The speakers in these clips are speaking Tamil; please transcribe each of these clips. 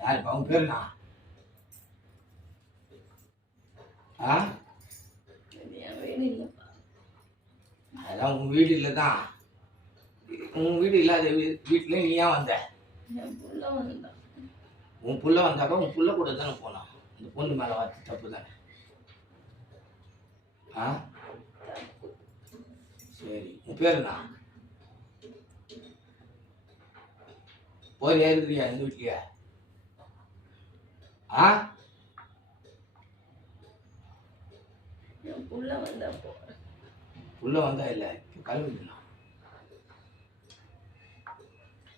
யார் இப்போ அவன் நான் ஆ? அதான் உன் வீடு இல்லை தான் உன் வீடு இல்லாத வீட்டில் நீ ஏன் வந்த? உன் புள்ள வந்தாக்கா உன் புள்ள கூட தானே போனான். இந்த பொண்ணு மேலே வார்த்தை தப்பு தானே. ஆ? சரி உன் பேருண்ணா போறியா இருக்கிறியா இந்த வீட்லயே? ஆ? புள்ள வந்தா போறேன் உள்ள வந்தா இல்லை கிளம்பிடலாம்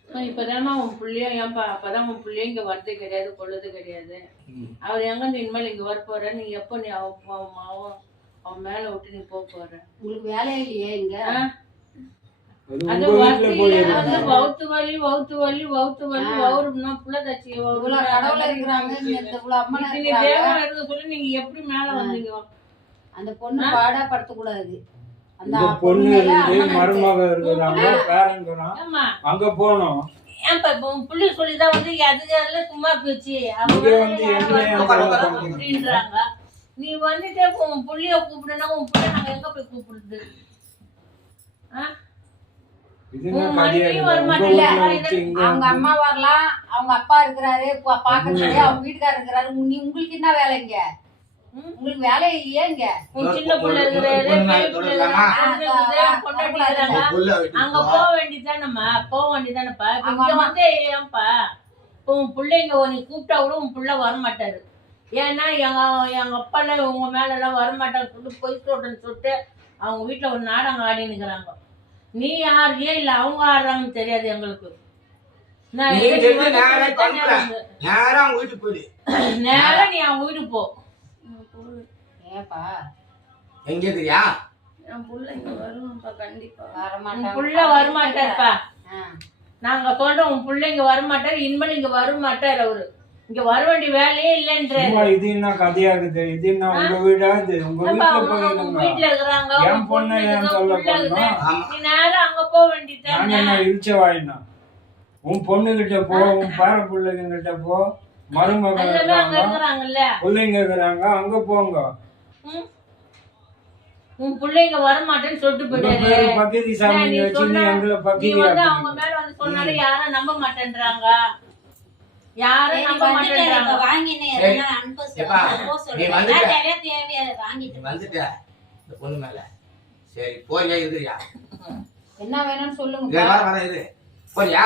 நான் இப்பதாம்மா உன் புள்ளைய ஏன்பா அப்பதான் உன் புள்ளைய இங்க வரது கிடையாது கொள்ளது கிடையாது. அவர் எங்க இனிமேல் இங்க வர போற? நீ எப்போ நீ அவ அவன் அவன் அவன் மேல விட்டு நீ போக போற? உங்களுக்கு வேலை இல்லையே இங்க? வவுத்து வலி வவுத்து வலி வவுத்து வலி வவுறுனா புள்ள தச்சு கடவுள இருக்கிறாங்க. தேவன் சொல்லி நீங்க எப்படி மேல வந்தீங்க? அந்த பொண்ணு பாடா படுத்த கூடாது. அந்த பொண்ணு மருமக இருக்கிறாங்க ஆமா அங்க போனோம் ஏன்பா இப்போ உன் புள்ளி சொல்லிதான் வந்து அதுல சும்மா போச்சு. அப்படின்றாங்க. நீ வந்துட்டே உன் புள்ளிய கூப்பிடுனா உன் புள்ளைய நாங்க எங்க போய் கூப்பிடுறது? ஆ? அவங்க அம்மா வரலாம். அவங்க அப்பா இருக்கிறாரு. பா- பாக்கறதுக்கு அவங்க வீட்டுக்காரர் இருக்கிறாரு. நீ உங்களுக்கு என்ன வேலை இங்க? உங்களுக்கு வேலை இல்லையே இங்க? உன் சின்ன புள்ள அங்க. போக வேண்டியதானம்மா போக வேண்டியதானப்பா இங்க. வந்து இப்போ உன் பிள்ளைங்க நீ கூப்பிட்டா கூட உன் புள்ள வரமாட்டாரு. ஏன்னா எங்க எங்க அப்பால உங்க மேல எல்லாம் வரமாட்டான்னு சொல்லிட்டு பொய் சொல்றேன்னு சொல்லிட்டு அவங்க வீட்டுல ஒரு நாடகம் ஆடி நிக்கிறாங்க நீ ஆடுறியா இல்ல அவங்க ஆடுறாங்கன்னு தெரியாது எங்களுக்கு. நான் நீ எதுக்கு தெரிஞ்சு வந்து நேரா தனியா கிளம்புற. வந்து- நேரா அவங்க வீட்டுக்கு போயிடு. நேரா நீ அவங்க வீட்டுக்கு போ. என் புள்ள ஏப்பா? எங்க இருக்கிறியா? என் புள்ள இங்க வருவான்ப்பா கண்டிப்பா. உன் வரமாட்டாங்க புள்ள வரமாட்டாருப்பா. ஆ. நாங்க சொல்றோம் உன் புள்ள இங்க வரமாட்டாரு இனிமேல் இங்க வரமாட்டாரு அவரு. இங்க வர வேண்டிய வேலையே இல்லைன்றாரு சும்மா இது என்ன கதையா இருக்குது இது என்ன உங்க வீடா இது வீட்டுல இருக்கிறாங்க என் பொண்ணை ஏன் சொல்ல நீ நேரா அங்க போக நான் வேண்டியதானே என்ன இழிச்ச வாயினா உன் பொண்ணுகிட்ட போ உன் பேர பிள்ளைங்கிட்ட போ மருமக எல்லாமே அங்க இருக்காங்க இருக்கிறாங்கல்ல. பிள்ளைங்க இருக்கிறாங்க அங்க போங்க. ம்? உன் பிள்ளைங்க வரமாட்டேன்னு சொல்லிட்டு உங்க போயிட்டாரு. பேரு பக்கதி சாமி வச்சு எங்களை நீ பக்கதி வந்து அவங்க மேல வந்து சொன்னாலும் யாரும் நம்ப மாட்டேன்றாங்க. யாரும் நம்ப மாட்டேன்றாங்க. தேவையா நீ வாங்கிட்டு வந்துட்ட. இந்த பொண்ணு மேல. சரி போறியா இருக்கிறியா என்ன வேணும்னு சொல்லுங்க இதே வர வர இரு. போறியா?